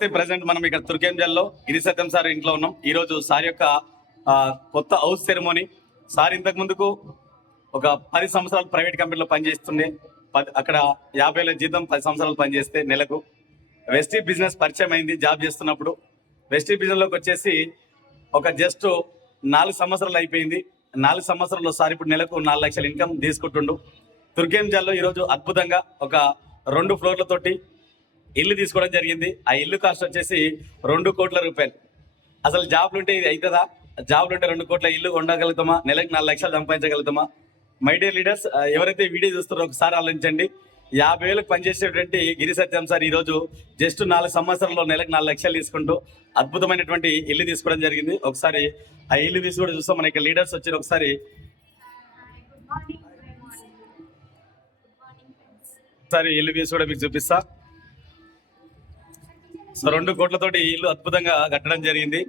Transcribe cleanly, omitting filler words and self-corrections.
Present మనం ఇక్కడ తుర్కేంజల్లో గిరి సత్యం sir ఇంట్లో ఉన్నాం. ఈ రోజు సార్ యొక్క కొత్త హౌస్ సెరమోనీ. సార్ ఇంతకు ముందుకు ఒక 10 సంవత్సరాలు ప్రైవేట్ కంపెనీలో పనిచేస్తుండే. అక్కడ 50,000 జీతం, 10 సంవత్సరాలు పనిచేస్తే నెలకు వెస్టీ బిజినెస్ పరిచయం అయింది. జాబ్ చేస్తున్నప్పుడు వెస్టీ బిజినెస్ లోకి వచ్చేసి ఒక జస్ట్ 4 సంవత్సరాలు అయిపోయింది. 4 సంవత్సరాల్లో సార్ ఇప్పుడు నెలకు 4 లక్షల ఇన్కమ్ తీసుకుంటుండు. తుర్కేంజల్లో ఈరోజు అద్భుతంగా ఒక 2 ఫ్లోర్లతోటి ఇల్లు తీసుకోవడం జరిగింది. ఆ ఇల్లు కాస్ట్ వచ్చేసి 2 కోట్ల రూపాయలు. అసలు జాబ్లు ఉంటే ఇది అవుతుందా? జాబ్లు ఉంటే 2 కోట్ల ఇల్లు ఉండగలుగుతామా? నెలకు 4 లక్షలు సంపాదించగలుగుతామా? మై డియర్ లీడర్స్, ఎవరైతే వీడియో చూస్తారో ఒకసారి ఆలోచించండి. 50,000కు పనిచేసేటువంటి గిరి సత్యం సార్ ఈరోజు జస్ట్ 4 సంవత్సరాల్లో నెలకు 4 లక్షలు తీసుకుంటూ అద్భుతమైనటువంటి ఇల్లు తీసుకోవడం జరిగింది. ఒకసారి ఆ ఇల్లు తీసి కూడా చూస్తాం. మన లీడర్స్ వచ్చి ఒకసారి ఇల్లు తీసి కూడా మీకు చూపిస్తా. సో 2 కోట్లతోటి ఇల్లు అద్భుతంగా కట్టడం జరిగింది.